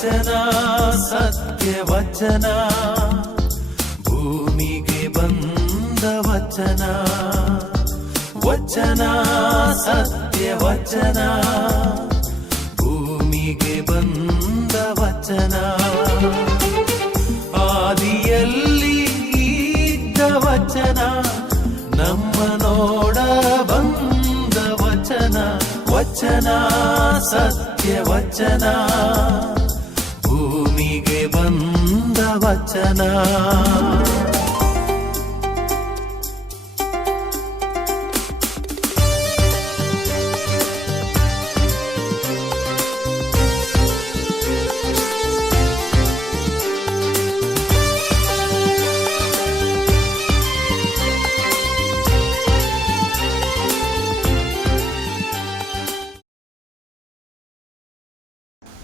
ವಚನ ಸತ್ಯ ವಚನ ಭೂಮಿಗೆ ಬಂದ ವಚನ ವಚನ ಸತ್ಯ ವಚನ ಭೂಮಿಗೆ ಬಂದ ವಚನ ಆದಿಯಲ್ಲಿ ಇದ್ದ ವಚನ ನಮ್ಮ ನೋಡ ಬಂದ ವಚನ ವಚನ ಸತ್ಯ ವಚನ ಭೂಮಿಗೆ ಬಂದ ವಚನ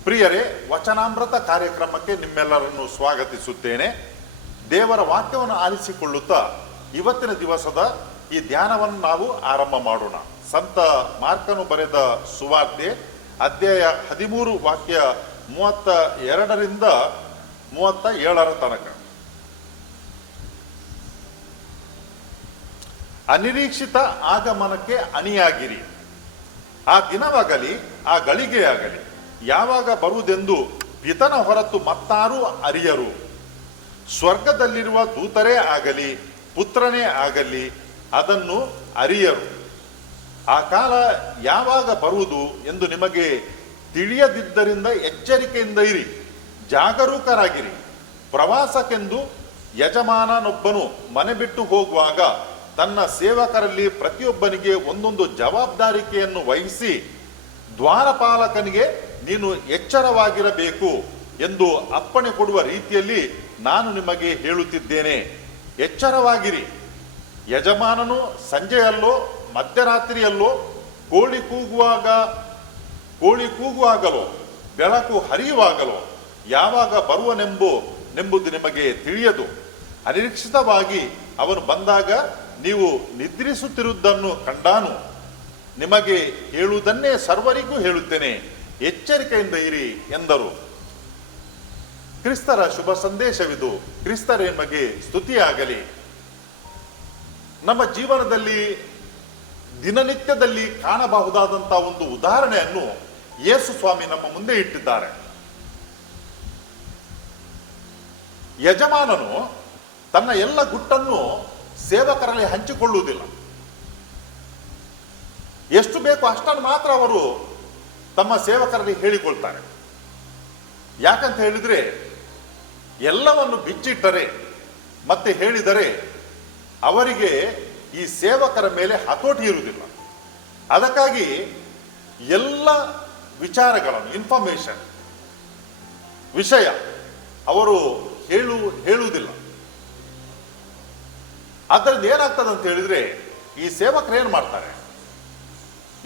ಪ್ರಿಯರೇ, ವಚನಾಮೃತ ಕಾರ್ಯಕ್ರಮಕ್ಕೆ ನಿಮ್ಮೆಲ್ಲರನ್ನು ಸ್ವಾಗತಿಸುತ್ತೇನೆ. ದೇವರ ವಾಕ್ಯವನ್ನು ಆಲಿಸಿಕೊಳ್ಳುತ್ತಾ ಇವತ್ತಿನ ದಿವಸದ ಈ ಧ್ಯಾನವನ್ನು ನಾವು ಆರಂಭ ಮಾಡೋಣ. ಸಂತ ಮಾರ್ಕನು ಬರೆದ ಸುವಾರ್ತೆ ಅಧ್ಯಾಯ 13 ವಾಕ್ಯ 32ರಿಂದ 37 ತನಕ. ಅನಿರೀಕ್ಷಿತ ಆಗಮನಕ್ಕೆ ಅಣಿಯಾಗಿರಿ. ಆ ದಿನವಾಗಲಿ ಆ ಗಳಿಗೆಯಾಗಲಿ ಯಾವಾಗ ಬರುವುದೆಂದು ಪಿತನ ಹೊರತು ಮತ್ತಾರೂ ಅರಿಯರು. ಸ್ವರ್ಗದಲ್ಲಿರುವ ದೂತರೇ ಆಗಲಿ ಪುತ್ರನೇ ಆಗಲಿ ಅದನ್ನು ಅರಿಯರು. ಆ ಕಾಲ ಯಾವಾಗ ಬರುವುದು ಎಂದು ನಿಮಗೆ ತಿಳಿಯದಿದ್ದರಿಂದ ಎಚ್ಚರಿಕೆಯಿಂದ ಇರಿ, ಜಾಗರೂಕರಾಗಿರಿ. ಪ್ರವಾಸಕ್ಕೆಂದು ಯಜಮಾನನೊಬ್ಬನು ಮನೆ ಬಿಟ್ಟು ಹೋಗುವಾಗ ತನ್ನ ಸೇವಕರಲ್ಲಿ ಪ್ರತಿಯೊಬ್ಬನಿಗೆ ಒಂದೊಂದು ಜವಾಬ್ದಾರಿಕೆಯನ್ನು ವಹಿಸಿ ದ್ವಾರಪಾಲಕನಿಗೆ ನೀನು ಎಚ್ಚರವಾಗಿರಬೇಕು ಎಂದು ಅಪ್ಪಣೆ ಕೊಡುವ ರೀತಿಯಲ್ಲಿ ನಾನು ನಿಮಗೆ ಹೇಳುತ್ತಿದ್ದೇನೆ. ಎಚ್ಚರವಾಗಿರಿ. ಯಜಮಾನನು ಸಂಜೆಯಲ್ಲೋ ಮಧ್ಯರಾತ್ರಿಯಲ್ಲೋ ಕೋಳಿ ಕೂಗುವಾಗಲೋ ಬೆಳಕು ಹರಿಯುವಾಗಲೋ ಯಾವಾಗ ಬರುವನೆಂಬುದು ನಿಮಗೆ ತಿಳಿಯದು. ಅನಿರೀಕ್ಷಿತವಾಗಿ ಅವನು ಬಂದಾಗ ನೀವು ನಿದ್ರಿಸುತ್ತಿರುವುದನ್ನು ಕಂಡಾನು. ನಿಮಗೆ ಹೇಳುವುದನ್ನೇ ಸರ್ವರಿಗೂ ಹೇಳುತ್ತೇನೆ, ಎಚ್ಚರಿಕೆಯಿಂದ ಇರಿ ಎಂದರು. ಕ್ರಿಸ್ತರ ಶುಭ ಸಂದೇಶವಿದು. ಕ್ರಿಸ್ತರೇ ನಿಮಗೆ ಸ್ತುತಿಯಾಗಲಿ. ನಮ್ಮ ಜೀವನದಲ್ಲಿ ದಿನನಿತ್ಯದಲ್ಲಿ ಕಾಣಬಹುದಾದಂತಹ ಒಂದು ಉದಾಹರಣೆಯನ್ನು ಯೇಸು ಸ್ವಾಮಿ ನಮ್ಮ ಮುಂದೆ ಇಟ್ಟಿದ್ದಾರೆ. ಯಜಮಾನನು ತನ್ನ ಎಲ್ಲ ಗುಟ್ಟನ್ನು ಸೇವಕರಲ್ಲಿ ಹಂಚಿಕೊಳ್ಳುವುದಿಲ್ಲ. ಎಷ್ಟು ಬೇಕು ಅಷ್ಟನ್ನು ಮಾತ್ರ ಅವರು ತಮ್ಮ ಸೇವಕರಲ್ಲಿ ಹೇಳಿಕೊಳ್ತಾರೆ. ಯಾಕಂತ ಹೇಳಿದ್ರೆ ಎಲ್ಲವನ್ನು ಬಿಚ್ಚಿಟ್ಟರೆ ಮತ್ತೆ ಹೇಳಿದರೆ ಅವರಿಗೆ ಈ ಸೇವಕರ ಮೇಲೆ ಹತೋಟಿ ಇರುವುದಿಲ್ಲ. ಅದಕ್ಕಾಗಿ ಎಲ್ಲ ವಿಚಾರಗಳನ್ನು ಇನ್ಫಾರ್ಮೇಶನ್ ವಿಷಯ ಅವರು ಹೇಳುವುದಿಲ್ಲ. ಅದರಿಂದ ಏನಾಗ್ತದೆ ಅಂತ ಹೇಳಿದ್ರೆ ಈ ಸೇವಕರು ಏನು ಮಾಡ್ತಾರೆ,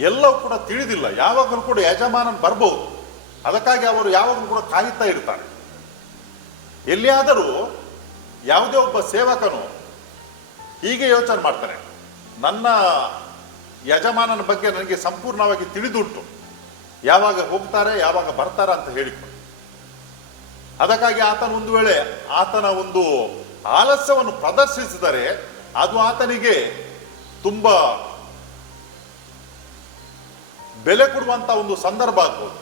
ಎಲ್ಲವೂ ಕೂಡ ತಿಳಿದಿಲ್ಲ. ಯಾವಾಗಲೂ ಕೂಡ ಯಜಮಾನನ್ ಬರ್ಬೋದು. ಅದಕ್ಕಾಗಿ ಅವರು ಯಾವಾಗಲೂ ಕೂಡ ಕಾಯುತ್ತಾ ಇರ್ತಾರೆ. ಎಲ್ಲಿಯಾದರೂ ಯಾವುದೇ ಒಬ್ಬ ಸೇವಕನು ಹೀಗೆ ಯೋಚನೆ ಮಾಡ್ತಾರೆ, ನನ್ನ ಯಜಮಾನನ ಬಗ್ಗೆ ನನಗೆ ಸಂಪೂರ್ಣವಾಗಿ ತಿಳಿದುಂಟು, ಯಾವಾಗ ಹೋಗ್ತಾರೆ ಯಾವಾಗ ಬರ್ತಾರೆ ಅಂತ ಹೇಳಿಕೊಂಡು. ಅದಕ್ಕಾಗಿ ಆತನ ಒಂದು ವೇಳೆ ಆತನ ಒಂದು ಆಲಸ್ಯವನ್ನು ಪ್ರದರ್ಶಿಸಿದರೆ ಅದು ಆತನಿಗೆ ತುಂಬ ಬೆಲೆ ಕೊಡುವಂತ ಒಂದು ಸಂದರ್ಭ ಆಗ್ಬೋದು.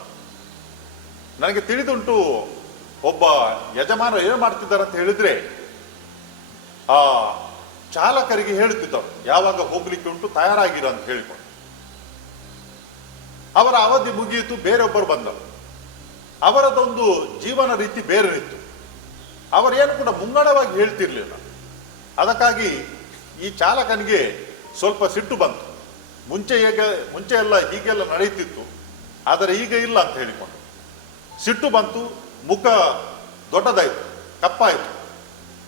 ನನಗೆ ತಿಳಿದುಂಟು, ಒಬ್ಬ ಯಜಮಾನ ಏನು ಮಾಡ್ತಿದ್ದಾರೆ ಅಂತ ಹೇಳಿದ್ರೆ ಆ ಚಾಲಕರಿಗೆ ಹೇಳುತ್ತಿದ್ದರು, ಯಾವಾಗ ಹೋಗ್ಲಿಕ್ಕೆ ಉಂಟು ತಯಾರಾಗಿರ ಅಂತ ಹೇಳಿಕೊಂಡು. ಅವರ ಅವಧಿ ಮುಗಿಯಿತು, ಬೇರೊಬ್ಬರು ಬಂದರು. ಅವರದೊಂದು ಜೀವನ ರೀತಿ ಬೇರೆ ಇತ್ತು. ಅವರೇನು ಕೂಡ ಮುಂಗಡವಾಗಿ ಹೇಳ್ತಿರ್ಲಿಲ್ಲ. ಅದಕ್ಕಾಗಿ ಈ ಚಾಲಕನಿಗೆ ಸ್ವಲ್ಪ ಸಿಟ್ಟು ಬಂತು. ಮುಂಚೆ ಎಲ್ಲ ಹೀಗೆಲ್ಲ ನಡೆಯುತ್ತಿತ್ತು, ಆದರೆ ಈಗ ಇಲ್ಲ ಅಂತ ಹೇಳಿಕೊಂಡು ಸಿಟ್ಟು ಬಂತು. ಮುಖ ದೊಡ್ಡದಾಯಿತು, ಕಪ್ಪಾಯಿತು.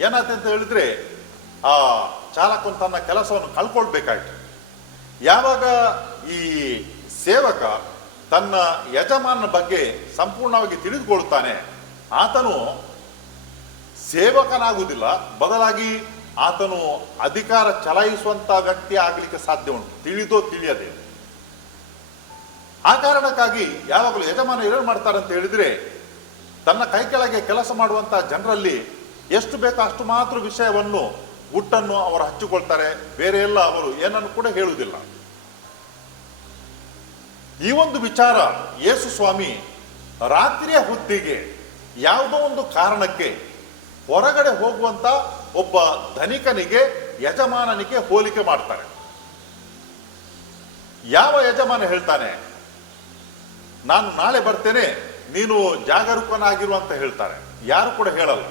ಏನಾಯ್ತು ಅಂತ ಹೇಳಿದ್ರೆ ಆ ಚಾಲಕನು ತನ್ನ ಕೆಲಸವನ್ನು ಕಳ್ಕೊಳ್ಬೇಕಾಯ್ತು. ಯಾವಾಗ ಈ ಸೇವಕ ತನ್ನ ಯಜಮಾನನ ಬಗ್ಗೆ ಸಂಪೂರ್ಣವಾಗಿ ತಿಳಿದುಕೊಳ್ಳುತ್ತಾನೆ, ಆತನು ಸೇವಕನಾಗುವುದಿಲ್ಲ, ಬದಲಾಗಿ ಆತನು ಅಧಿಕಾರ ಚಲಾಯಿಸುವಂತ ವ್ಯಕ್ತಿ ಆಗಲಿಕ್ಕೆ ಸಾಧ್ಯ ಉಂಟು, ತಿಳಿದೋ ತಿಳಿಯದೆ. ಆ ಕಾರಣಕ್ಕಾಗಿ ಯಾವಾಗಲೂ ಯಜಮಾನ ಏನು ಮಾಡ್ತಾರೆ ಅಂತ ಹೇಳಿದ್ರೆ ತನ್ನ ಕೈ ಕೆಳಗೆ ಕೆಲಸ ಮಾಡುವಂಥ ಜನರಲ್ಲಿ ಎಷ್ಟು ಬೇಕೋ ಅಷ್ಟು ಮಾತ್ರ ವಿಷಯವನ್ನು ಗುಟ್ಟನ್ನು ಅವರು ಹಚ್ಚಿಕೊಳ್ತಾರೆ, ಬೇರೆ ಎಲ್ಲ ಅವರು ಏನನ್ನು ಕೂಡ ಹೇಳುವುದಿಲ್ಲ. ಈ ಒಂದು ವಿಚಾರ ಯೇಸು ಸ್ವಾಮಿ ರಾತ್ರಿಯ ಹೊತ್ತಿಗೆ ಯಾವುದೋ ಒಂದು ಕಾರಣಕ್ಕೆ ಹೊರಗಡೆ ಹೋಗುವಂತ ಒಬ್ಬ ಧನಿಕನಿಗೆ, ಯಜಮಾನನಿಗೆ ಹೋಲಿಕೆ ಮಾಡ್ತಾರೆ. ಯಾವ ಯಜಮಾನ ಹೇಳ್ತಾನೆ, ನಾನು ನಾಳೆ ಬರ್ತೇನೆ, ನೀನು ಜಾಗರೂಕನಾಗಿರು ಅಂತ ಹೇಳ್ತಾರೆ? ಯಾರು ಕೂಡ ಹೇಳಲ್ಲ.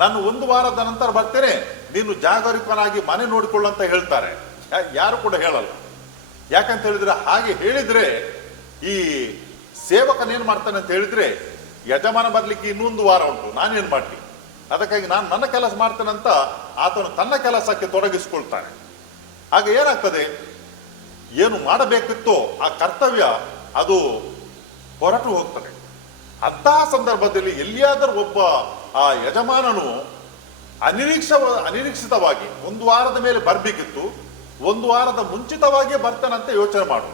ನಾನು ಒಂದು ವಾರದ ನಂತರ ಬರ್ತೇನೆ, ನೀನು ಜಾಗರೂಕನಾಗಿ ಮನೆ ನೋಡಿಕೊಳ್ಳು ಅಂತ ಹೇಳ್ತಾರೆ? ಯಾರು ಕೂಡ ಹೇಳಲ್ಲ. ಯಾಕಂತ ಹೇಳಿದ್ರೆ, ಹಾಗೆ ಹೇಳಿದ್ರೆ ಈ ಸೇವಕನೇನು ಮಾಡ್ತಾನೆ ಅಂತ ಹೇಳಿದ್ರೆ, ಯಜಮಾನ ಬರ್ಲಿಕ್ಕೆ ಇನ್ನೊಂದು ವಾರ ಉಂಟು, ನಾನೇನು ಮಾಡಲಿ, ಅದಕ್ಕಾಗಿ ನಾನು ನನ್ನ ಕೆಲಸ ಮಾಡ್ತೇನಂತ ಆತನು ತನ್ನ ಕೆಲಸಕ್ಕೆ ತೊಡಗಿಸಿಕೊಳ್ತಾನೆ. ಆಗ ಏನಾಗ್ತದೆ, ಏನು ಮಾಡಬೇಕಿತ್ತೋ ಆ ಕರ್ತವ್ಯ ಅದು ಹೊರಟು ಹೋಗ್ತದೆ. ಅಂತಹ ಸಂದರ್ಭದಲ್ಲಿ ಎಲ್ಲಿಯಾದರೂ ಒಬ್ಬ ಆ ಯಜಮಾನನು ಅನಿರೀಕ್ಷಿತವಾಗಿ ಒಂದು ವಾರದ ಮೇಲೆ ಬರಬೇಕಿತ್ತು, ಒಂದು ವಾರದ ಮುಂಚಿತವಾಗಿಯೇ ಬರ್ತಾನಂತ ಯೋಚನೆ ಮಾಡು.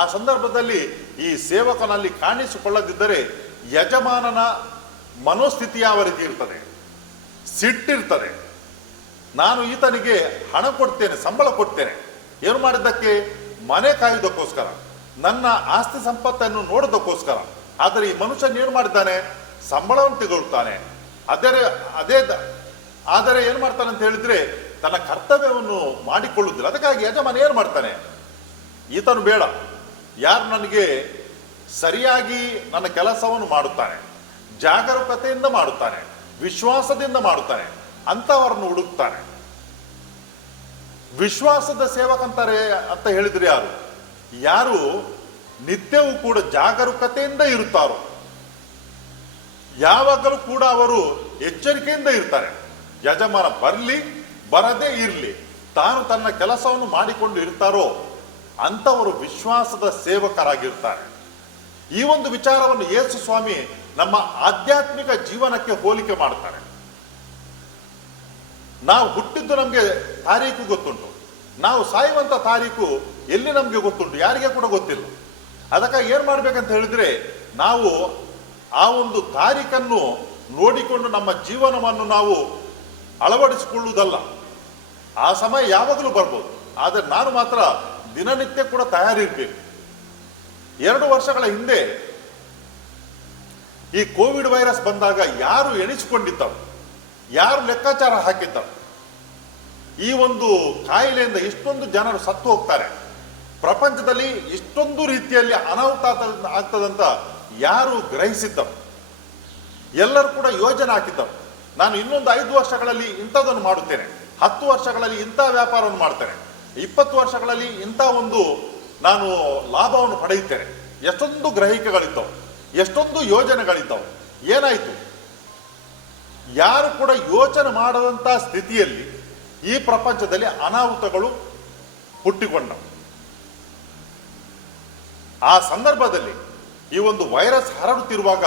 ಆ ಸಂದರ್ಭದಲ್ಲಿ ಈ ಸೇವಕನಲ್ಲಿ ಕಾಣಿಸಿಕೊಳ್ಳದಿದ್ದರೆ ಯಜಮಾನನ ಮನೋಸ್ಥಿತಿ ಯಾವ ರೀತಿ ಇರ್ತದೆ? ಸಿಟ್ಟಿರ್ತದೆ. ನಾನು ಈತನಿಗೆ ಹಣ ಕೊಡ್ತೇನೆ, ಸಂಬಳ ಕೊಡ್ತೇನೆ, ಏನು ಮಾಡಿದ್ದಕ್ಕೆ? ಮನೆ ಕಾಯುವುದಕ್ಕೋಸ್ಕರ, ನನ್ನ ಆಸ್ತಿ ಸಂಪತ್ತನ್ನು ನೋಡೋದಕ್ಕೋಸ್ಕರ. ಆದರೆ ಈ ಮನುಷ್ಯನ ಏನು ಮಾಡಿದ್ದಾನೆ? ಸಂಬಳವನ್ನು ತೆಗೊಳ್ತಾನೆ. ಆದರೆ ಏನು ಮಾಡ್ತಾನೆ ಅಂತ ಹೇಳಿದ್ರೆ, ತನ್ನ ಕರ್ತವ್ಯವನ್ನು ಮಾಡಿಕೊಳ್ಳುವುದಿಲ್ಲ. ಅದಕ್ಕಾಗಿ ಯಜಮಾನ ಏನು ಮಾಡ್ತಾನೆ? ಈತನು ಬೇಡ, ಯಾರು ನನಗೆ ಸರಿಯಾಗಿ ನನ್ನ ಕೆಲಸವನ್ನು ಮಾಡುತ್ತಾನೆ, ಜಾಗರೂಕತೆಯಿಂದ ಮಾಡುತ್ತಾನೆ, ವಿಶ್ವಾಸದಿಂದ ಮಾಡುತ್ತಾನೆ, ಅಂಥವರನ್ನು ಹುಡುಕ್ತಾನೆ. ವಿಶ್ವಾಸದ ಸೇವಕಂತಾರೆ ಅಂತ ಹೇಳಿದ್ರೆ ಯಾರು? ಯಾರು ನಿತ್ಯವೂ ಕೂಡ ಜಾಗರೂಕತೆಯಿಂದ ಇರುತ್ತಾರೋ, ಯಾವಾಗಲೂ ಕೂಡ ಅವರು ಎಚ್ಚರಿಕೆಯಿಂದ ಇರ್ತಾರೆ. ಯಜಮಾನ ಬರಲಿ ಬರದೇ ಇರಲಿ, ತಾನು ತನ್ನ ಕೆಲಸವನ್ನು ಮಾಡಿಕೊಂಡು ಇರ್ತಾರೋ ಅಂಥವರು ವಿಶ್ವಾಸದ ಸೇವಕರಾಗಿರ್ತಾರೆ. ಈ ಒಂದು ವಿಚಾರವನ್ನು ಯೇಸು ಸ್ವಾಮಿ ನಮ್ಮ ಆಧ್ಯಾತ್ಮಿಕ ಜೀವನಕ್ಕೆ ಹೋಲಿಕೆ ಮಾಡ್ತಾರೆ. ನಾವು ಹುಟ್ಟಿದ್ದು ನಮಗೆ ತಾರೀಕು ಗೊತ್ತುಂಟು, ನಾವು ಸಾಯುವಂಥ ತಾರೀಕು ಎಲ್ಲಿ ನಮಗೆ ಗೊತ್ತುಂಟು? ಯಾರಿಗೆ ಕೂಡ ಗೊತ್ತಿಲ್ಲ. ಅದಕ್ಕಾಗಿ ಏನು ಮಾಡ್ಬೇಕಂತ ಹೇಳಿದ್ರೆ, ನಾವು ಆ ಒಂದು ತಾರೀಖನ್ನು ನೋಡಿಕೊಂಡು ನಮ್ಮ ಜೀವನವನ್ನು ನಾವು ಅಳವಡಿಸಿಕೊಳ್ಳುವುದಲ್ಲ. ಆ ಸಮಯ ಯಾವಾಗಲೂ ಬರ್ಬೋದು, ಆದರೆ ನಾನು ಮಾತ್ರ ದಿನನಿತ್ಯ ಕೂಡ ತಯಾರಿರ್ಬೇಕು. 2 ವರ್ಷಗಳ ಹಿಂದೆ ಈ ಕೋವಿಡ್ ವೈರಸ್ ಬಂದಾಗ ಯಾರು ಎಣಿಸಿಕೊಂಡಿದ್ದವು, ಯಾರು ಲೆಕ್ಕಾಚಾರ ಹಾಕಿದ್ದವು? ಈ ಒಂದು ಕಾಯಿಲೆಯಿಂದ ಇಷ್ಟೊಂದು ಜನರು ಸತ್ತು ಹೋಗ್ತಾರೆ, ಪ್ರಪಂಚದಲ್ಲಿ ಇಷ್ಟೊಂದು ರೀತಿಯಲ್ಲಿ ಅನಾಹುತ ಆಗ್ತದಂತ ಯಾರು ಗ್ರಹಿಸಿದ್ದವು? ಎಲ್ಲರೂ ಕೂಡ ಯೋಜನೆ ಹಾಕಿದ್ದವು. ನಾನು ಇನ್ನೊಂದು 5 ವರ್ಷಗಳಲ್ಲಿ ಇಂಥದನ್ನು ಮಾಡುತ್ತೇನೆ, 10 ವರ್ಷಗಳಲ್ಲಿ ಇಂಥ ವ್ಯಾಪಾರವನ್ನು ಮಾಡ್ತೇನೆ, 20 ವರ್ಷಗಳಲ್ಲಿ ಇಂಥ ಒಂದು ನಾನು ಲಾಭವನ್ನು ಪಡೆಯುತ್ತೇನೆ. ಎಷ್ಟೊಂದು ಗ್ರಹಿಕೆಗಳಿದ್ದವು, ಎಷ್ಟೊಂದು ಯೋಜನೆಗಳಿದ್ದವು. ಏನಾಯಿತು? ಯಾರು ಕೂಡ ಯೋಚನೆ ಮಾಡದಂಥ ಸ್ಥಿತಿಯಲ್ಲಿ ಈ ಪ್ರಪಂಚದಲ್ಲಿ ಅನಾಹುತಗಳು ಹುಟ್ಟಿಕೊಂಡವು. ಆ ಸಂದರ್ಭದಲ್ಲಿ ಈ ಒಂದು ವೈರಸ್ ಹರಡುತ್ತಿರುವಾಗ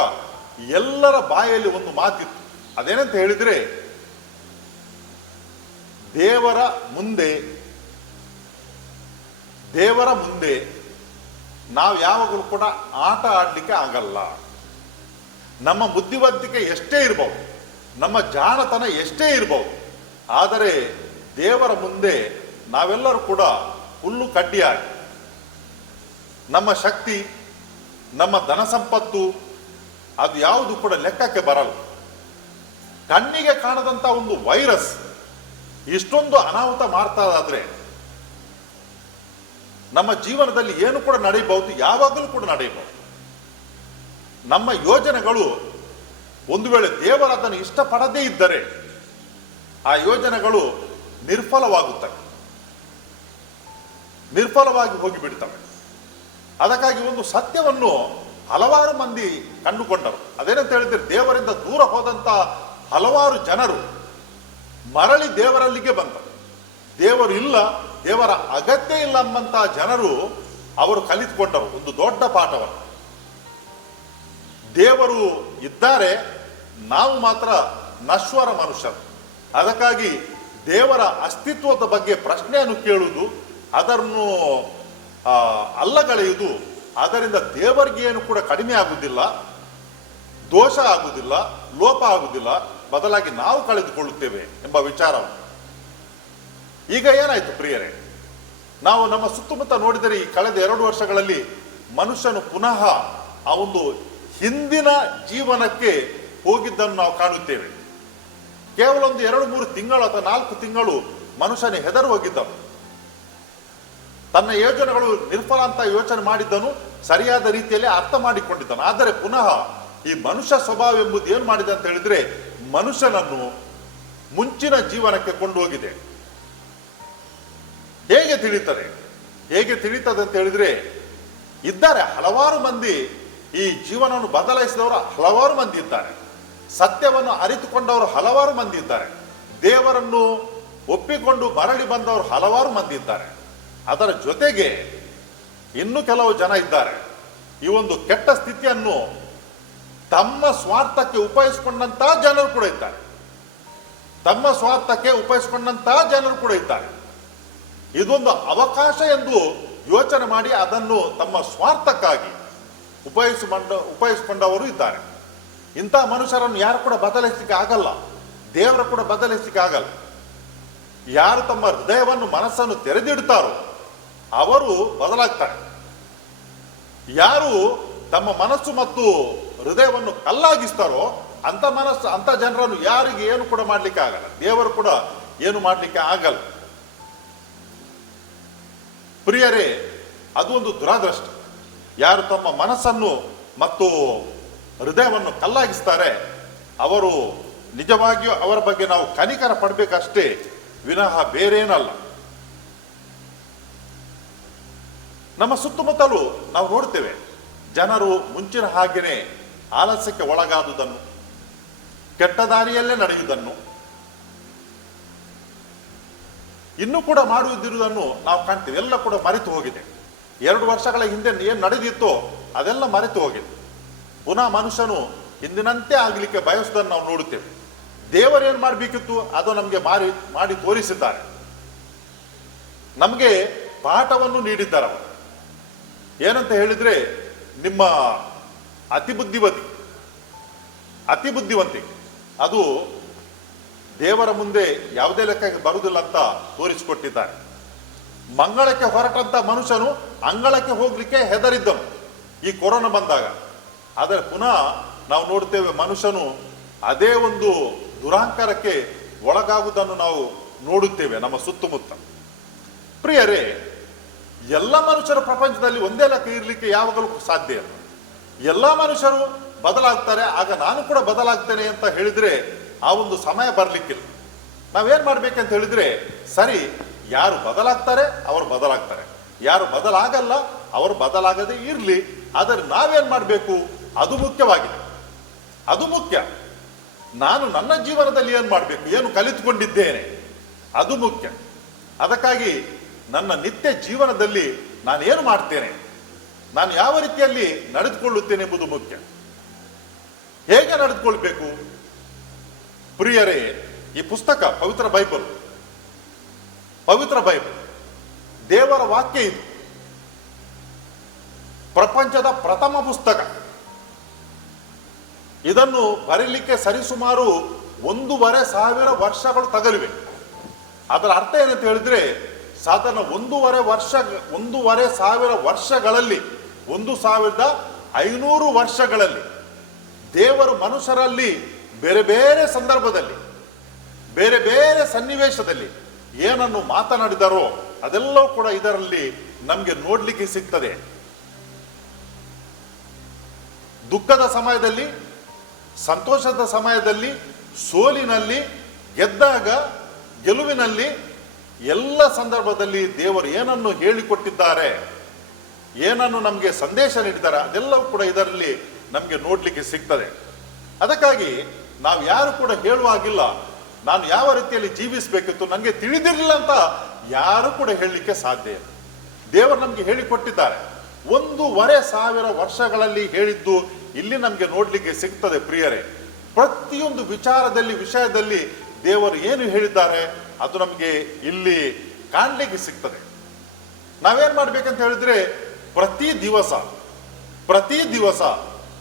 ಎಲ್ಲರ ಬಾಯಲ್ಲಿ ಒಂದು ಮಾತಿತ್ತು. ಅದೇನಂತ ಹೇಳಿದ್ರೆ, ದೇವರ ಮುಂದೆ ನಾವು ಯಾವಾಗಲೂ ಕೂಡ ಆಟ ಆಡಲಿಕ್ಕೆ ಆಗಲ್ಲ. ನಮ್ಮ ಬುದ್ಧಿವಂತಿಕೆ ಎಷ್ಟೇ ಇರಬಹುದು, ನಮ್ಮ ಜಾಣತನ ಎಷ್ಟೇ ಇರಬಹುದು, ಆದರೆ ದೇವರ ಮುಂದೆ ನಾವೆಲ್ಲರೂ ಕೂಡ ಹುಲ್ಲು ಕಡ್ಡಿಯಾಗಿ, ನಮ್ಮ ಶಕ್ತಿ, ನಮ್ಮ ಧನ ಸಂಪತ್ತು ಅದು ಯಾವುದು ಕೂಡ ಲೆಕ್ಕಕ್ಕೆ ಬರಲ್ಲ. ಕಣ್ಣಿಗೆ ಕಾಣದಂಥ ಒಂದು ವೈರಸ್ ಇಷ್ಟೊಂದು ಅನಾಹುತ ಮಾಡ್ತಾದಾದ್ರೆ ನಮ್ಮ ಜೀವನದಲ್ಲಿ ಏನು ಕೂಡ ನಡೆಯಬಹುದು, ಯಾವಾಗಲೂ ಕೂಡ ನಡೆಯಬಹುದು. ನಮ್ಮ ಯೋಜನೆಗಳು ಒಂದು ವೇಳೆ ದೇವರು ಅದನ್ನು ಇಷ್ಟಪಡದೇ ಇದ್ದರೆ ಆ ಯೋಜನೆಗಳು ನಿರ್ಫಲವಾಗಿ ಹೋಗಿಬಿಡ್ತವೆ. ಅದಕ್ಕಾಗಿ ಒಂದು ಸತ್ಯವನ್ನು ಹಲವಾರು ಮಂದಿ ಕಂಡುಕೊಂಡರು. ಅದೇನಂತ ಹೇಳಿದ್ರೆ, ದೇವರಿಂದ ದೂರ ಹೋದಂಥ ಹಲವಾರು ಜನರು ಮರಳಿ ದೇವರಲ್ಲಿಗೆ ಬಂದರು. ದೇವರು ಇಲ್ಲ, ದೇವರ ಅಗತ್ಯ ಇಲ್ಲ ಎಂಬಂಥ ಜನರು ಅವರು ಕಲಿತುಕೊಂಡರು ಒಂದು ದೊಡ್ಡ ಪಾಠವನ್ನು. ದೇವರು ಇದ್ದಾರೆ, ನಾವು ಮಾತ್ರ ನಶ್ವರ ಮನುಷ್ಯರು. ಅದಕ್ಕಾಗಿ ದೇವರ ಅಸ್ತಿತ್ವದ ಬಗ್ಗೆ ಪ್ರಶ್ನೆಯನ್ನು ಕೇಳುವುದು, ಅದನ್ನು ಅಲ್ಲಗಳೆಯುವುದು, ಅದರಿಂದ ದೇವರಿಗೆ ಏನು ಕೂಡ ಕಡಿಮೆ ಆಗುವುದಿಲ್ಲ. ದೋಷ ಆಗುವುದಿಲ್ಲ, ಲೋಪ ಆಗುವುದಿಲ್ಲ, ಬದಲಾಗಿ ನಾವು ಕಳೆದುಕೊಳ್ಳುತ್ತೇವೆ ಎಂಬ ವಿಚಾರವನ್ನು. ಈಗ ಏನಾಯ್ತು ಪ್ರಿಯರೇ, ನಾವು ನಮ್ಮ ಸುತ್ತಮುತ್ತ ನೋಡಿದರೆ ಈ ಕಳೆದ 2 ವರ್ಷಗಳಲ್ಲಿ ಮನುಷ್ಯನು ಪುನಃ ಆ ಒಂದು ಹಿಂದಿನ ಜೀವನಕ್ಕೆ ಹೋಗಿದ್ದನ್ನು ನಾವು ಕಾಣುತ್ತೇವೆ. ಕೇವಲ ಒಂದು 2-3 ತಿಂಗಳು ಅಥವಾ 4 ತಿಂಗಳು ಮನುಷ್ಯನೇ ಹೆದರು ಹೋಗಿದ್ದನು. ತನ್ನ ಯೋಜನೆಗಳು ನಿರ್ಫಲ ಅಂತ ಯೋಚನೆ ಮಾಡಿದ್ದನು, ಸರಿಯಾದ ರೀತಿಯಲ್ಲಿ ಅರ್ಥ ಮಾಡಿಕೊಂಡಿದ್ದನು. ಆದರೆ ಪುನಃ ಈ ಮನುಷ್ಯ ಸ್ವಭಾವ ಎಂಬುದು ಏನು ಮಾಡಿದೆ ಅಂತ ಹೇಳಿದ್ರೆ, ಮನುಷ್ಯನನ್ನು ಮುಂಚಿನ ಜೀವನಕ್ಕೆ ಕೊಂಡೋಗಿದೆ. ಹೇಗೆ ತಿಳಿತದೆ ಅಂತ ಹೇಳಿದ್ರೆ, ಇದ್ದಾರೆ ಹಲವಾರು ಮಂದಿ, ಈ ಜೀವನವನ್ನು ಬದಲಾಯಿಸಿದವರು ಹಲವಾರು ಮಂದಿ ಇದ್ದಾರೆ, ಸತ್ಯವನ್ನು ಅರಿತುಕೊಂಡವರು ಹಲವಾರು ಮಂದಿ ಇದ್ದಾರೆ, ದೇವರನ್ನು ಒಪ್ಪಿಕೊಂಡು ಮರಳಿ ಬಂದವರು ಹಲವಾರು ಮಂದಿ ಇದ್ದಾರೆ. ಅದರ ಜೊತೆಗೆ ಇನ್ನು ಕೆಲವು ಜನ ಇದ್ದಾರೆ, ಈ ಒಂದು ಕೆಟ್ಟ ಸ್ಥಿತಿಯನ್ನು ತಮ್ಮ ಸ್ವಾರ್ಥಕ್ಕೆ ಉಪಯೋಗಿಸಿಕೊಂಡಂತಹ ಜನರು ಕೂಡ ಇದ್ದಾರೆ. ಇದೊಂದು ಅವಕಾಶ ಎಂದು ಯೋಚನೆ ಮಾಡಿ ಅದನ್ನು ತಮ್ಮ ಸ್ವಾರ್ಥಕ್ಕಾಗಿ ಉಪಯೋಗಿಸಿಕೊಂಡವರು ಇದ್ದಾರೆ. ಇಂಥ ಮನುಷ್ಯರನ್ನು ಯಾರು ಕೂಡ ಬದಲಿಸಲಿಕ್ಕೆ ಆಗಲ್ಲ, ದೇವರು ಕೂಡ ಬದಲಿಸಲಿಕ್ಕೆ ಆಗಲ್ಲ. ಯಾರು ತಮ್ಮ ಹೃದಯವನ್ನು ಮನಸ್ಸನ್ನು ತೆರೆದಿಡ್ತಾರೋ ಅವರು ಬದಲಾಗ್ತಾರೆ. ಯಾರು ತಮ್ಮ ಮನಸ್ಸು ಮತ್ತು ಹೃದಯವನ್ನು ಕಲ್ಲಾಗಿಸ್ತಾರೋ ಅಂಥ ಜನರನ್ನು ಯಾರಿಗೆ ಏನು ಕೂಡ ಮಾಡಲಿಕ್ಕೆ ಆಗಲ್ಲ, ದೇವರು ಕೂಡ ಏನು ಮಾಡಲಿಕ್ಕೆ ಆಗಲ್ಲ. ಪ್ರಿಯರೇ, ಅದು ಒಂದು ದುರಾದೃಷ್ಟ. ಯಾರು ತಮ್ಮ ಮನಸ್ಸನ್ನು ಮತ್ತು ಹೃದಯವನ್ನು ಕಲ್ಲಾಗಿಸ್ತಾರೆ ಅವರು ನಿಜವಾಗಿಯೂ ಅವರ ಬಗ್ಗೆ ನಾವು ಕನಿಕರ ಪಡಬೇಕಷ್ಟೇ ವಿನಃ ಬೇರೇನಲ್ಲ. ನಮ್ಮ ಸುತ್ತಮುತ್ತಲೂ ನಾವು ನೋಡ್ತೇವೆ, ಜನರು ಮುಂಚಿನ ಹಾಗೆಯೇ ಆಲಸ್ಯಕ್ಕೆ ಒಳಗಾದುದನ್ನು, ಕೆಟ್ಟ ದಾರಿಯಲ್ಲೇ ನಡೆಯುವುದನ್ನು, ಇನ್ನೂ ಕೂಡ ಮಾಡುವುದಿರುವುದನ್ನು ನಾವು ಕಾಣ್ತೇವೆ. ಎಲ್ಲ ಕೂಡ ಮರೆತು ಹೋಗಿದೆ. 2 ವರ್ಷಗಳ ಹಿಂದೆ ಏನು ನಡೆದಿತ್ತೋ ಅದೆಲ್ಲ ಮರೆತು ಹೋಗಿದೆ. ಪುನಃ ಮನುಷ್ಯನು ಹಿಂದಿನಂತೆ ಆಗಲಿಕ್ಕೆ ಬಯಸುವುದನ್ನು ನಾವು ನೋಡುತ್ತೇವೆ. ದೇವರೇನು ಮಾಡಬೇಕಿತ್ತು ಅದು ನಮಗೆ ಮಾಡಿ ತೋರಿಸಿದ್ದಾರೆ. ನಮಗೆ ಪಾಠವನ್ನು ನೀಡಿದ್ದಾರೆ. ಅವರು ಏನಂತ ಹೇಳಿದ್ರೆ, ನಿಮ್ಮ ಅತಿ ಬುದ್ಧಿವಂತಿಕೆ ಅದು ದೇವರ ಮುಂದೆ ಯಾವುದೇ ಲೆಕ್ಕಕ್ಕೆ ಬರುವುದಿಲ್ಲ ಅಂತ ತೋರಿಸಿಕೊಟ್ಟಿದ್ದಾರೆ. ಮಂಗಳಕ್ಕೆ ಹೊರಟಂತ ಮನುಷ್ಯನು ಅಂಗಳಕ್ಕೆ ಹೋಗ್ಲಿಕ್ಕೆ ಹೆದರಿದ್ದನು ಈ ಕೊರೋನಾ ಬಂದಾಗ. ಆದರೆ ಪುನಃ ನಾವು ನೋಡ್ತೇವೆ, ಮನುಷ್ಯನು ಅದೇ ಒಂದು ದುರಾಂಕಾರಕ್ಕೆ ಒಳಗಾಗುವುದನ್ನು ನಾವು ನೋಡುತ್ತೇವೆ ನಮ್ಮ ಸುತ್ತಮುತ್ತ. ಪ್ರಿಯರೇ, ಎಲ್ಲ ಮನುಷ್ಯರು ಪ್ರಪಂಚದಲ್ಲಿ ಒಂದೇ ಲೆಕ್ಕ ಇರಲಿಕ್ಕೆ ಯಾವಾಗಲೂ ಸಾಧ್ಯ ಇಲ್ಲ. ಎಲ್ಲ ಮನುಷ್ಯರು ಬದಲಾಗ್ತಾರೆ, ಆಗ ನಾನು ಕೂಡ ಬದಲಾಗ್ತೇನೆ ಅಂತ ಹೇಳಿದ್ರೆ ಆ ಒಂದು ಸಮಯ ಬರಲಿಕ್ಕಿಲ್ಲ. ನಾವೇನು ಮಾಡ್ಬೇಕಂತ ಹೇಳಿದ್ರೆ, ಸರಿ, ಯಾರು ಬದಲಾಗ್ತಾರೆ ಅವರು ಬದಲಾಗ್ತಾರೆ, ಯಾರು ಬದಲಾಗಲ್ಲ ಅವರು ಬದಲಾಗದೆ ಇರಲಿ. ಆದರೆ ನಾವೇನು ಮಾಡಬೇಕು ಅದು ಮುಖ್ಯವಾಗಿದೆ. ಅದು ಮುಖ್ಯ. ನಾನು ನನ್ನ ಜೀವನದಲ್ಲಿ ಏನು ಮಾಡಬೇಕು, ಏನು ಕಲಿತುಕೊಂಡಿದ್ದೇನೆ ಅದು ಮುಖ್ಯ. ಅದಕ್ಕಾಗಿ ನನ್ನ ನಿತ್ಯ ಜೀವನದಲ್ಲಿ ನಾನು ಏನು ಮಾಡ್ತೇನೆ, ನಾನು ಯಾವ ರೀತಿಯಲ್ಲಿ ನಡೆದುಕೊಳ್ಳುತ್ತೇನೆ ಎಂಬುದು ಮುಖ್ಯ. ಹೇಗೆ ನಡೆದುಕೊಳ್ಬೇಕು ಪ್ರಿಯರೇ, ಈ ಪುಸ್ತಕ ಪವಿತ್ರ ಬೈಬಲ್ ದೇವರ ವಾಕ್ಯ. ಇದು ಪ್ರಪಂಚದ ಪ್ರಥಮ ಪುಸ್ತಕ. ಇದನ್ನು ಬರೀಲಿಕ್ಕೆ ಸರಿಸುಮಾರು 1,500 ವರ್ಷಗಳು ತಗಲಿವೆ. ಅದರ ಅರ್ಥ ಏನಂತ ಹೇಳಿದ್ರೆ, ಸಾಧಾರಣ 1,500 ವರ್ಷಗಳಲ್ಲಿ 1,500 ವರ್ಷಗಳಲ್ಲಿ ದೇವರು ಮನುಷ್ಯರಲ್ಲಿ ಬೇರೆ ಬೇರೆ ಸಂದರ್ಭದಲ್ಲಿ ಬೇರೆ ಬೇರೆ ಸನ್ನಿವೇಶದಲ್ಲಿ ಏನನ್ನು ಮಾತನಾಡಿದಾರೋ ಅದೆಲ್ಲವೂ ಕೂಡ ಇದರಲ್ಲಿ ನಮಗೆ ನೋಡ್ಲಿಕ್ಕೆ ಸಿಗ್ತದೆ. ದುಃಖದ ಸಮಯದಲ್ಲಿ, ಸಂತೋಷದ ಸಮಯದಲ್ಲಿ, ಸೋಲಿನಲ್ಲಿ, ಗೆದ್ದಾಗ, ಗೆಲುವಿನಲ್ಲಿ, ಎಲ್ಲ ಸಂದರ್ಭದಲ್ಲಿ ದೇವರು ಏನನ್ನು ಹೇಳಿಕೊಟ್ಟಿದ್ದಾರೆ, ಏನನ್ನು ನಮಗೆ ಸಂದೇಶ ನೀಡಿದ್ದಾರೆ ಅದೆಲ್ಲವೂ ಕೂಡ ಇದರಲ್ಲಿ ನಮಗೆ ನೋಡ್ಲಿಕ್ಕೆ ಸಿಗ್ತದೆ. ಅದಕ್ಕಾಗಿ ನಾವು ಯಾರು ಕೂಡ ಹೇಳುವಾಗಿಲ್ಲ, ನಾನು ಯಾವ ರೀತಿಯಲ್ಲಿ ಜೀವಿಸಬೇಕಿತ್ತು ನನಗೆ ತಿಳಿದಿರಲಿಲ್ಲ ಅಂತ ಯಾರು ಕೂಡ ಹೇಳಲಿಕ್ಕೆ ಸಾಧ್ಯ ಇಲ್ಲ. ದೇವರು ನಮಗೆ ಹೇಳಿಕೊಟ್ಟಿದ್ದಾರೆ. 1,500 ವರ್ಷಗಳಲ್ಲಿ ಹೇಳಿದ್ದು ಇಲ್ಲಿ ನಮಗೆ ನೋಡ್ಲಿಕ್ಕೆ ಸಿಗ್ತದೆ. ಪ್ರಿಯರೇ, ಪ್ರತಿಯೊಂದು ವಿಷಯದಲ್ಲಿ ದೇವರು ಏನು ಹೇಳಿದ್ದಾರೆ ಅದು ನಮಗೆ ಇಲ್ಲಿ ಕಾಣಲಿಕ್ಕೆ ಸಿಗ್ತದೆ. ನಾವೇನ್ ಮಾಡ್ಬೇಕಂತ ಹೇಳಿದ್ರೆ, ಪ್ರತಿ ದಿವಸ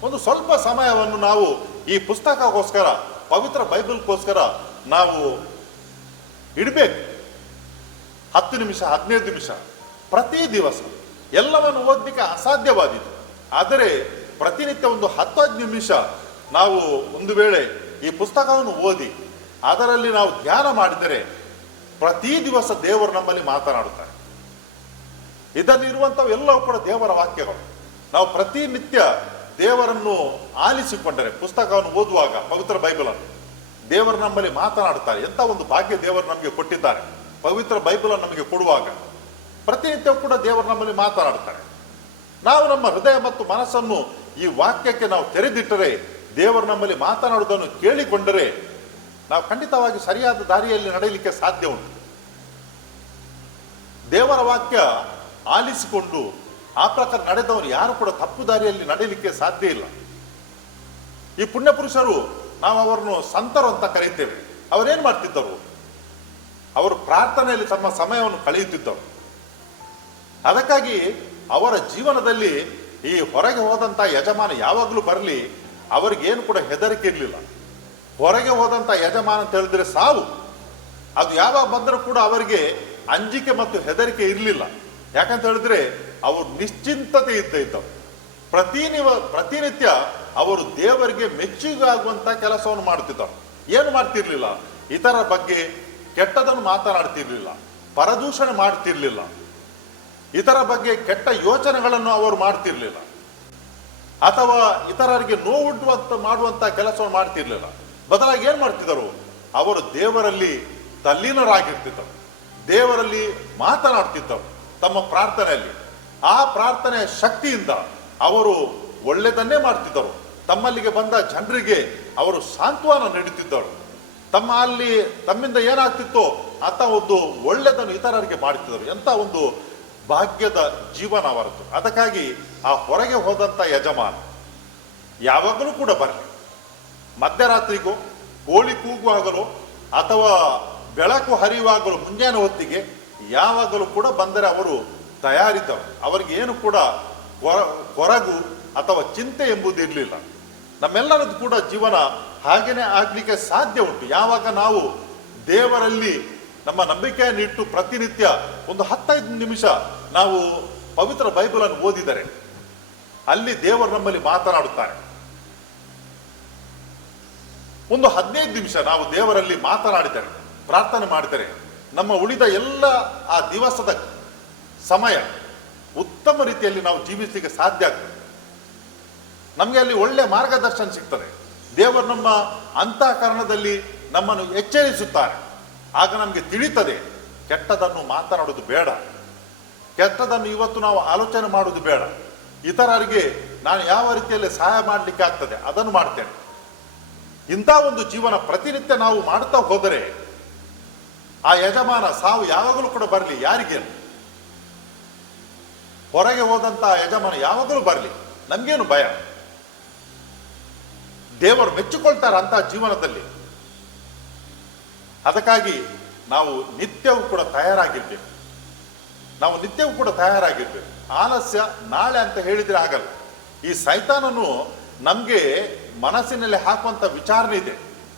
ಒಂದು ಸ್ವಲ್ಪ ಸಮಯವನ್ನು ನಾವು ಈ ಪುಸ್ತಕಕ್ಕೋಸ್ಕರ, ಪವಿತ್ರ ಬೈಬಲ್ಗೋಸ್ಕರ ನಾವು ಇಡಬೇಕು. 10 ನಿಮಿಷ, 15 ನಿಮಿಷ ಪ್ರತಿ ದಿವಸ. ಎಲ್ಲವನ್ನು ಓದಲಿಕ್ಕೆ ಅಸಾಧ್ಯವಾದೀತು. ಆದರೆ ಪ್ರತಿನಿತ್ಯ ಒಂದು 10-15 ನಿಮಿಷ ನಾವು ಒಂದು ವೇಳೆ ಈ ಪುಸ್ತಕವನ್ನು ಓದಿ ಅದರಲ್ಲಿ ನಾವು ಧ್ಯಾನ ಮಾಡಿದರೆ ಪ್ರತಿ ದಿವಸ ದೇವರು ನಮ್ಮಲ್ಲಿ ಮಾತನಾಡುತ್ತಾರೆ. ಇದರಲ್ಲಿರುವಂಥವು ಎಲ್ಲವೂ ಕೂಡ ದೇವರ ವಾಕ್ಯಗಳು. ನಾವು ಪ್ರತಿನಿತ್ಯ ದೇವರನ್ನು ಆಲಿಸಿಕೊಂಡರೆ, ಪುಸ್ತಕವನ್ನು ಓದುವಾಗ ಪವಿತ್ರ ಬೈಬಲನ್ನು, ದೇವರು ನಮ್ಮಲ್ಲಿ ಮಾತನಾಡುತ್ತಾರೆ. ಎಂಥ ಒಂದು ಭಾಗ್ಯ ದೇವರು ನಮಗೆ ಕೊಟ್ಟಿದ್ದಾರೆ. ಪವಿತ್ರ ಬೈಬಲನ್ನು ನಮಗೆ ಕೊಡುವಾಗ ಪ್ರತಿನಿತ್ಯವೂ ಕೂಡ ದೇವರು ನಮ್ಮಲ್ಲಿ ಮಾತನಾಡುತ್ತಾರೆ. ನಾವು ನಮ್ಮ ಹೃದಯ ಮತ್ತು ಮನಸ್ಸನ್ನು ಈ ವಾಕ್ಯಕ್ಕೆ ನಾವು ತೆರೆದಿಟ್ಟರೆ, ದೇವರು ನಮ್ಮಲ್ಲಿ ಮಾತನಾಡುವುದನ್ನು ಕೇಳಿಕೊಂಡರೆ ನಾವು ಖಂಡಿತವಾಗಿ ಸರಿಯಾದ ದಾರಿಯಲ್ಲಿ ನಡೆಯಲಿಕ್ಕೆ ಸಾಧ್ಯ ಉಂಟು. ದೇವರ ವಾಕ್ಯ ಆಲಿಸಿಕೊಂಡು ಆ ಪ್ರಕಾರ ನಡೆದವರು ಯಾರು ಕೂಡ ತಪ್ಪು ದಾರಿಯಲ್ಲಿ ನಡೆಯಲಿಕ್ಕೆ ಸಾಧ್ಯ ಇಲ್ಲ. ಈ ಪುಣ್ಯ ಪುರುಷರು, ನಾವು ಅವರನ್ನು ಸಂತರು ಅಂತ ಕರೆಯುತ್ತೇವೆ. ಅವರೇನು ಮಾಡ್ತಿದ್ದರು? ಅವರು ಪ್ರಾರ್ಥನೆಯಲ್ಲಿ ತಮ್ಮ ಸಮಯವನ್ನು ಕಳೆಯುತ್ತಿದ್ದರು. ಅದಕ್ಕಾಗಿ ಅವರ ಜೀವನದಲ್ಲಿ ಈ ಹೊರಗೆ ಹೋದಂಥ ಯಜಮಾನ ಯಾವಾಗಲೂ ಬರಲಿ, ಅವರಿಗೇನು ಕೂಡ ಹೆದರಿಕೆ ಇರಲಿಲ್ಲ. ಹೊರಗೆ ಹೋದಂಥ ಯಜಮಾನ ಅಂತ ಹೇಳಿದ್ರೆ ಸಾವು. ಅದು ಯಾವಾಗ ಬಂದರೂ ಕೂಡ ಅವರಿಗೆ ಅಂಜಿಕೆ ಮತ್ತು ಹೆದರಿಕೆ ಇರಲಿಲ್ಲ. ಯಾಕಂತ ಹೇಳಿದ್ರೆ ಅವರು ನಿಶ್ಚಿಂತತೆ ಇದ್ದವು. ಪ್ರತಿನಿತ್ಯ ಅವರು ದೇವರಿಗೆ ಮೆಚ್ಚುಗೆ ಆಗುವಂಥ ಕೆಲಸವನ್ನು ಮಾಡುತ್ತಿದ್ದರು. ಏನು ಮಾಡ್ತಿರ್ಲಿಲ್ಲ? ಇತರರ ಬಗ್ಗೆ ಕೆಟ್ಟದನ್ನು ಮಾತನಾಡ್ತಿರ್ಲಿಲ್ಲ, ಪರದೂಷಣೆ ಮಾಡ್ತಿರ್ಲಿಲ್ಲ, ಇತರ ಬಗ್ಗೆ ಕೆಟ್ಟ ಯೋಚನೆಗಳನ್ನು ಅವರು ಮಾಡ್ತಿರ್ಲಿಲ್ಲ, ಅಥವಾ ಇತರರಿಗೆ ನೋವುಂಟುವಂತ ಮಾಡುವಂಥ ಕೆಲಸವನ್ನು ಮಾಡ್ತಿರ್ಲಿಲ್ಲ. ಬದಲಾಗಿ ಏನು ಮಾಡ್ತಿದ್ದರು? ಅವರು ದೇವರಲ್ಲಿ ತಲ್ಲೀನರಾಗಿರ್ತಿದ್ದರು, ದೇವರಲ್ಲಿ ಮಾತನಾಡ್ತಿದ್ದರು ತಮ್ಮ ಪ್ರಾರ್ಥನೆಯಲ್ಲಿ. ಆ ಪ್ರಾರ್ಥನೆಯ ಶಕ್ತಿಯಿಂದ ಅವರು ಒಳ್ಳೆಯದನ್ನೇ ಮಾಡ್ತಿದ್ದರು. ತಮ್ಮಲ್ಲಿಗೆ ಬಂದ ಜನರಿಗೆ ಅವರು ಸಾಂತ್ವನ ನೀಡುತ್ತಿದ್ದರು. ತಮ್ಮಿಂದ ಏನಾಗ್ತಿತ್ತೋ ಅಂತ ಒಂದು ಒಳ್ಳೆಯದನ್ನು ಇತರರಿಗೆ ಮಾಡುತ್ತಿದ್ದರು. ಎಂಥ ಒಂದು ಭಾಗ್ಯದ ಜೀವನ ಅವರದ್ದು. ಅದಕ್ಕಾಗಿ ಆ ಹೊರಗೆ ಹೋದಂಥ ಯಜಮಾನ ಯಾವಾಗಲೂ ಕೂಡ ಬರಲಿ, ಮಧ್ಯರಾತ್ರಿಗೋ, ಕೋಳಿ ಕೂಗುವಾಗಲೋ ಅಥವಾ ಬೆಳಕು ಹರಿಯುವಾಗಲೂ, ಮುಂಜಾನೆ ಹೊತ್ತಿಗೆ ಯಾವಾಗಲೂ ಕೂಡ ಬಂದರೆ ಅವರು ತಯಾರಿದ್ದರು. ಅವರಿಗೆ ಏನು ಕೂಡ ಕೊರಗು ಅಥವಾ ಚಿಂತೆ ಎಂಬುದು ಇರಲಿಲ್ಲ. ನಮ್ಮೆಲ್ಲರದ್ದು ಕೂಡ ಜೀವನ ಹಾಗೇನೆ ಆಗಲಿಕ್ಕೆ ಸಾಧ್ಯ ಉಂಟು. ಯಾವಾಗ ನಾವು ದೇವರಲ್ಲಿ ನಮ್ಮ ನಂಬಿಕೆಯನ್ನು ಇಟ್ಟು ಪ್ರತಿನಿತ್ಯ ಒಂದು 15 ನಿಮಿಷ ನಾವು ಪವಿತ್ರ ಬೈಬಲನ್ನು ಓದಿದರೆ ಅಲ್ಲಿ ದೇವರು ನಮ್ಮಲ್ಲಿ ಮಾತನಾಡುತ್ತಾರೆ. ಒಂದು 15 ನಿಮಿಷ ನಾವು ದೇವರಲ್ಲಿ ಮಾತನಾಡಿದರೆ, ಪ್ರಾರ್ಥನೆ ಮಾಡಿದರೆ, ನಮ್ಮ ಉಳಿದ ಎಲ್ಲ ಆ ದಿವಸದ ಸಮಯ ಉತ್ತಮ ರೀತಿಯಲ್ಲಿ ನಾವು ಜೀವಿಸಲಿಕ್ಕೆ ಸಾಧ್ಯ ಆಗ್ತದೆ. ನಮಗೆ ಅಲ್ಲಿ ಒಳ್ಳೆ ಮಾರ್ಗದರ್ಶನ ಸಿಗ್ತದೆ. ದೇವರು ನಮ್ಮ ಅಂತಃಕರಣದಲ್ಲಿ ನಮ್ಮನ್ನು ಎಚ್ಚರಿಸುತ್ತಾರೆ. ಆಗ ನಮಗೆ ತಿಳಿತದೆ ಕೆಟ್ಟದನ್ನು ಮಾತನಾಡೋದು ಬೇಡ, ಕೆಟ್ಟದನ್ನು ಇವತ್ತು ನಾವು ಆಲೋಚನೆ ಮಾಡೋದು ಬೇಡ. ಇತರರಿಗೆ ನಾನು ಯಾವ ರೀತಿಯಲ್ಲಿ ಸಹಾಯ ಮಾಡಲಿಕ್ಕೆ ಆಗ್ತದೆ ಅದನ್ನು ಮಾಡ್ತೇನೆ. ಇಂಥ ಒಂದು ಜೀವನ ಪ್ರತಿನಿತ್ಯ ನಾವು ಮಾಡ್ತಾ ಹೋದರೆ ಆ ಯಜಮಾನ ಸಾವು ಯಾವಾಗಲೂ ಕೂಡ ಬರಲಿ, ಯಾರಿಗೇನು? ಹೊರಗೆ ಹೋದಂಥ ಯಜಮಾನ ಯಾವಾಗಲೂ ಬರಲಿ, ನಮಗೇನು ಭಯ? ದೇವರು ಮೆಚ್ಚಿಕೊಳ್ತಾರೆ ಅಂತ ಜೀವನದಲ್ಲಿ. ಅದಕ್ಕಾಗಿ ನಾವು ನಿತ್ಯವೂ ಕೂಡ ತಯಾರಾಗಿರ್ಬೇಕು. ಆಲಸ್ಯ ನಾಳೆ ಅಂತ ಹೇಳಿದ್ರೆ ಆಗಲ್ಲ. ಈ ಸೈತಾನನು ನಮಗೆ ಮನಸ್ಸಿನಲ್ಲಿ ಹಾಕುವಂಥ ವಿಚಾರಣೆ ಇದೆ.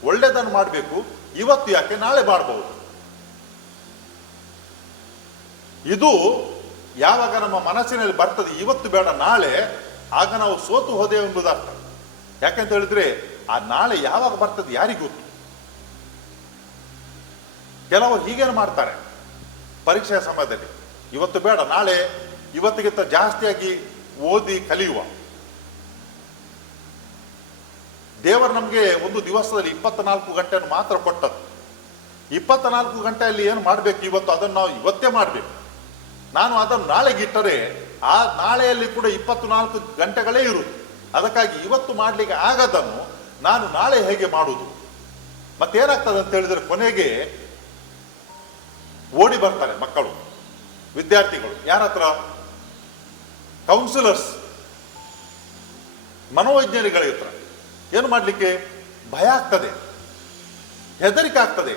ಒಳ್ಳೆಯದನ್ನು ಮಾಡಬೇಕು, ಇವತ್ತು ಯಾಕೆ ನಾಳೆ ಮಾಡಬಹುದು. ಇದು ಯಾವಾಗ ನಮ್ಮ ಮನಸ್ಸಿನಲ್ಲಿ ಬರ್ತದೆ ಇವತ್ತು ಬೇಡ ನಾಳೆ, ಆಗ ನಾವು ಸೋತು ಹೋದೆ ಎಂಬುದು ಅರ್ಥ. ಯಾಕಂತ ಹೇಳಿದ್ರೆ ಆ ನಾಳೆ ಯಾವಾಗ ಬರ್ತದೆ ಯಾರಿಗೂ ಗೊತ್ತು. ಕೆಲವರು ಹೀಗೇನು ಮಾಡ್ತಾರೆ ಪರೀಕ್ಷೆಯ ಸಮಯದಲ್ಲಿ, ಇವತ್ತು ಬೇಡ ನಾಳೆ ಇವತ್ತಿಗಿಂತ ಜಾಸ್ತಿಯಾಗಿ ಓದಿ ಕಲಿಯುವ. ದೇವರು ನಮಗೆ ಒಂದು ದಿವಸದಲ್ಲಿ 24 ಗಂಟೆಯನ್ನು ಮಾತ್ರ ಕೊಟ್ಟದ್ದು. 24 ಗಂಟೆಯಲ್ಲಿ ಏನು ಮಾಡಬೇಕು ಇವತ್ತು, ಅದನ್ನು ನಾವು ಇವತ್ತೇ ಮಾಡಬೇಕು. ನಾನು ಅದನ್ನು ನಾಳೆಗಿಟ್ಟರೆ ಆ ನಾಳೆಯಲ್ಲಿ ಕೂಡ 24 ಗಂಟೆಗಳೇ ಇರುವುದು. ಅದಕ್ಕಾಗಿ ಇವತ್ತು ಮಾಡಲಿಕ್ಕೆ ಆಗದನ್ನು ನಾನು ನಾಳೆ ಹೇಗೆ ಮಾಡುವುದು? ಮತ್ತೇನಾಗ್ತದೆ ಅಂತ ಹೇಳಿದರೆ ಕೊನೆಗೆ ಓಡಿ ಬರ್ತಾರೆ ಮಕ್ಕಳು, ವಿದ್ಯಾರ್ಥಿಗಳು. ಯಾರ ಹತ್ರ? ಕೌನ್ಸಿಲರ್ಸ್, ಮನೋವೈಜ್ಞಾನಿಗಳ ಹತ್ರ. ಏನು ಮಾಡಲಿಕ್ಕೆ ಭಯ ಆಗ್ತದೆ, ಹೆದರಿಕೆ ಆಗ್ತದೆ.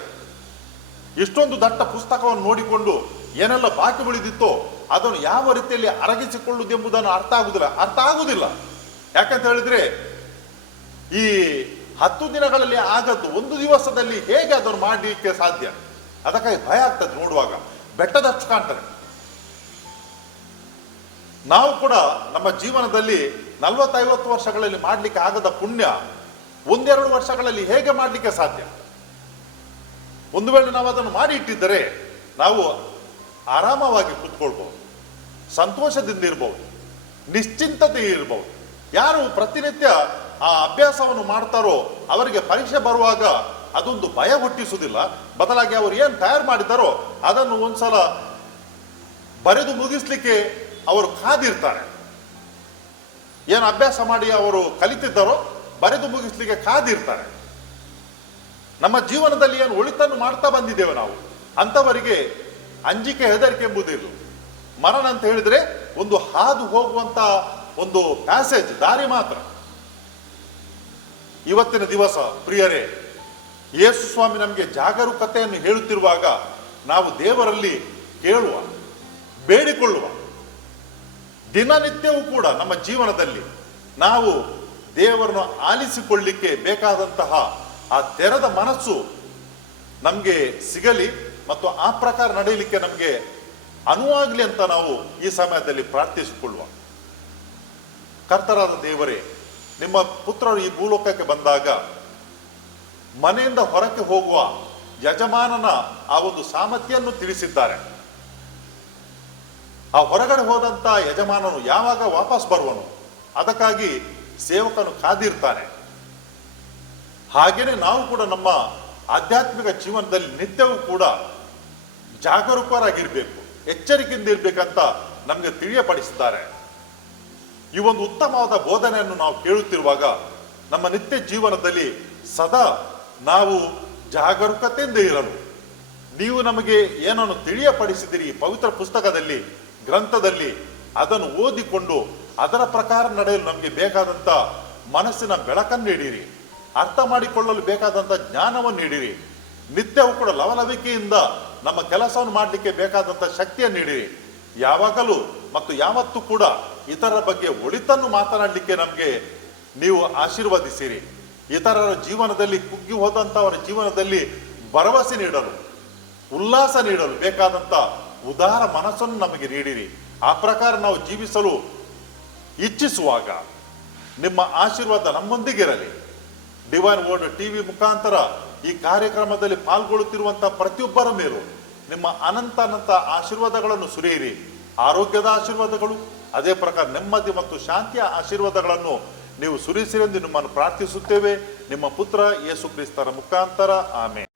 ಇಷ್ಟೊಂದು ದಟ್ಟ ಪುಸ್ತಕವನ್ನು ನೋಡಿಕೊಂಡು ಏನೆಲ್ಲ ಬಾಕಿ ಉಳಿದಿತ್ತೋ ಅದನ್ನು ಯಾವ ರೀತಿಯಲ್ಲಿ ಅರಗಿಸಿಕೊಳ್ಳುವುದೆಂಬುದನ್ನು ಅರ್ಥ ಆಗುವುದಿಲ್ಲ. ಯಾಕಂತ ಹೇಳಿದ್ರೆ ಈ 10 ದಿನಗಳಲ್ಲಿ ಆಗದ್ದು ಒಂದು ದಿವಸದಲ್ಲಿ ಹೇಗೆ ಅದನ್ನು ಮಾಡಲಿಕ್ಕೆ ಸಾಧ್ಯ? ಅದಕ್ಕಾಗಿ ಭಯ ಆಗ್ತದೆ ನೋಡುವಾಗ, ಬೆಟ್ಟದಷ್ಟು ಕಾಣ್ತಾರೆ. ನಾವು ಕೂಡ ನಮ್ಮ ಜೀವನದಲ್ಲಿ 40-50 ವರ್ಷಗಳಲ್ಲಿ ಮಾಡಲಿಕ್ಕೆ ಆಗದ ಪುಣ್ಯ 1-2 ವರ್ಷಗಳಲ್ಲಿ ಹೇಗೆ ಮಾಡಲಿಕ್ಕೆ ಸಾಧ್ಯ? ಒಂದು ವೇಳೆ ನಾವು ಅದನ್ನು ಮಾಡಿ ಇಟ್ಟಿದ್ದರೆ ನಾವು ಆರಾಮವಾಗಿ ಕೂತ್ಕೊಳ್ಬಹುದು, ಸಂತೋಷದಿಂದ ಇರಬಹುದು, ನಿಶ್ಚಿಂತತೆ ಇರಬಹುದು. ಯಾರು ಪ್ರತಿನಿತ್ಯ ಆ ಅಭ್ಯಾಸವನ್ನು ಮಾಡ್ತಾರೋ ಅವರಿಗೆ ಪರೀಕ್ಷೆ ಬರುವಾಗ ಅದೊಂದು ಭಯ ಹುಟ್ಟಿಸುವುದಿಲ್ಲ. ಬದಲಾಗಿ ಅವರು ಏನು ತಯಾರು ಮಾಡಿದ್ದಾರೋ ಅದನ್ನು ಒಂದ್ಸಲ ಬರೆದು ಮುಗಿಸ್ಲಿಕ್ಕೆ ಅವರು ಕಾದಿರ್ತಾರೆ. ಏನು ಅಭ್ಯಾಸ ಮಾಡಿ ಅವರು ಕಲಿತಿದ್ದಾರೋ ಬರೆದು ಮುಗಿಸ್ಲಿಕ್ಕೆ ಕಾದಿರ್ತಾರೆ. ನಮ್ಮ ಜೀವನದಲ್ಲಿ ಏನು ಒಳಿತನ್ನು ಮಾಡ್ತಾ ಬಂದಿದ್ದೇವೆ ನಾವು, ಅಂಥವರಿಗೆ ಅಂಜಿಕೆ ಹೆದರಿಕೆ ಎಂಬುದಿಲ್ಲ. ಮರಣ ಅಂತ ಹೇಳಿದ್ರೆ ಒಂದು ಹಾದು ಹೋಗುವಂತ ಒಂದು ಪ್ಯಾಸೇಜ್, ದಾರಿ ಮಾತ್ರ. ಇವತ್ತಿನ ದಿವಸ ಪ್ರಿಯರೇ, ಯೇಸು ಸ್ವಾಮಿ ನಮಗೆ ಜಾಗರೂಕತೆಯನ್ನು ಹೇಳುತ್ತಿರುವಾಗ ನಾವು ದೇವರಲ್ಲಿ ಕೇಳುವ, ಬೇಡಿಕೊಳ್ಳುವ. ದಿನನಿತ್ಯವೂ ಕೂಡ ನಮ್ಮ ಜೀವನದಲ್ಲಿ ನಾವು ದೇವರನ್ನು ಆಲಿಸಿಕೊಳ್ಳಿಕ್ಕೆ ಬೇಕಾದಂತಹ ಆ ತೆರೆದ ಮನಸ್ಸು ನಮಗೆ ಸಿಗಲಿ ಮತ್ತು ಆ ಪ್ರಕಾರ ನಡೆಯಲಿಕ್ಕೆ ನಮಗೆ ಅನುವಾಗಲಿ ಅಂತ ನಾವು ಈ ಸಮಯದಲ್ಲಿ ಪ್ರಾರ್ಥಿಸಿಕೊಳ್ಳುವ. ಕರ್ತರಾದ ದೇವರೇ, ನಿಮ್ಮ ಪುತ್ರರು ಈ ಭೂಲೋಕಕ್ಕೆ ಬಂದಾಗ ಮನೆಯಿಂದ ಹೊರಕ್ಕೆ ಹೋಗುವ ಯಜಮಾನನ ಆ ಒಂದು ಸಾಮರ್ಥ್ಯನ್ನು ತಿಳಿಸಿದ್ದಾರೆ. ಆ ಹೊರಗಡೆ ಹೋದಂತ ಯಜಮಾನನು ಯಾವಾಗ ವಾಪಸ್ ಬರುವನು ಅದಕ್ಕಾಗಿ ಸೇವಕನು ಕಾದಿರ್ತಾನೆ. ಹಾಗೇನೆ ನಾವು ಕೂಡ ನಮ್ಮ ಆಧ್ಯಾತ್ಮಿಕ ಜೀವನದಲ್ಲಿ ನಿತ್ಯವೂ ಕೂಡ ಜಾಗರೂಕರಾಗಿರ್ಬೇಕು, ಎಚ್ಚರಿಕೆಯಿಂದ ಇರ್ಬೇಕಂತ ನಮಗೆ ತಿಳಿಯಪಡಿಸಿದ್ದಾರೆ. ಈ ಒಂದು ಉತ್ತಮವಾದ ಬೋಧನೆಯನ್ನು ನಾವು ಕೇಳುತ್ತಿರುವಾಗ ನಮ್ಮ ನಿತ್ಯ ಜೀವನದಲ್ಲಿ ಸದಾ ನಾವು ಜಾಗರೂಕತೆಯಿಂದ ಇರಲು ನೀವು ನಮಗೆ ಏನನ್ನು ತಿಳಿಯಪಡಿಸಿದಿರಿ ಪವಿತ್ರ ಪುಸ್ತಕದಲ್ಲಿ, ಗ್ರಂಥದಲ್ಲಿ, ಅದನ್ನು ಓದಿಕೊಂಡು ಅದರ ಪ್ರಕಾರ ನಡೆಯಲು ನಮಗೆ ಬೇಕಾದಂಥ ಮನಸ್ಸಿನ ಬೆಳಕನ್ನು ನೀಡಿರಿ, ಅರ್ಥ ಮಾಡಿಕೊಳ್ಳಲು ಬೇಕಾದಂಥ ಜ್ಞಾನವನ್ನು ನೀಡಿರಿ. ನಿತ್ಯವೂ ಕೂಡ ಲವಲವಿಕೆಯಿಂದ ನಮ್ಮ ಕೆಲಸವನ್ನು ಮಾಡಲಿಕ್ಕೆ ಬೇಕಾದಂಥ ಶಕ್ತಿಯನ್ನು ನೀಡಿರಿ. ಯಾವಾಗಲೂ ಮತ್ತು ಯಾವತ್ತೂ ಕೂಡ ಇತರರ ಬಗ್ಗೆ ಒಳಿತನ್ನು ಮಾತನಾಡಲಿಕ್ಕೆ ನಮಗೆ ನೀವು ಆಶೀರ್ವದಿಸಿರಿ. ಇತರರ ಜೀವನದಲ್ಲಿ ಕುಗ್ಗಿ ಹೋದಂಥವರ ಜೀವನದಲ್ಲಿ ಭರವಸೆ ನೀಡಲು, ಉಲ್ಲಾಸ ನೀಡಲು ಬೇಕಾದಂಥ ಉದಾರ ಮನಸ್ಸನ್ನು ನಮಗೆ ನೀಡಿರಿ. ಆ ಪ್ರಕಾರ ನಾವು ಜೀವಿಸಲು ಇಚ್ಛಿಸುವಾಗ ನಿಮ್ಮ ಆಶೀರ್ವಾದ ನಮ್ಮೊಂದಿಗಿರಲಿ. ಡಿವೈನ್ ವರ್ಡ್ ಟಿವಿ ಮುಖಾಂತರ ಈ ಕಾರ್ಯಕ್ರಮದಲ್ಲಿ ಪಾಲ್ಗೊಳ್ಳುತ್ತಿರುವಂತಹ ಪ್ರತಿಯೊಬ್ಬರ ಮೇಲೂ ನಿಮ್ಮ ಅನಂತ ಆಶೀರ್ವಾದಗಳನ್ನು ಸುರಿಯಿರಿ. ಆರೋಗ್ಯದ ಆಶೀರ್ವಾದಗಳು, ಅದೇ ಪ್ರಕಾರ ನೆಮ್ಮದಿ ಮತ್ತು ಶಾಂತಿಯ ಆಶೀರ್ವಾದಗಳನ್ನು ನೀವು ಸುರಿಸಿರೆಂದು ನಿಮ್ಮನ್ನು ಪ್ರಾರ್ಥಿಸುತ್ತೇವೆ. ನಿಮ್ಮ ಪುತ್ರ ಯೇಸು ಕ್ರಿಸ್ತರ ಮುಖಾಂತರ, ಆಮೆನ್.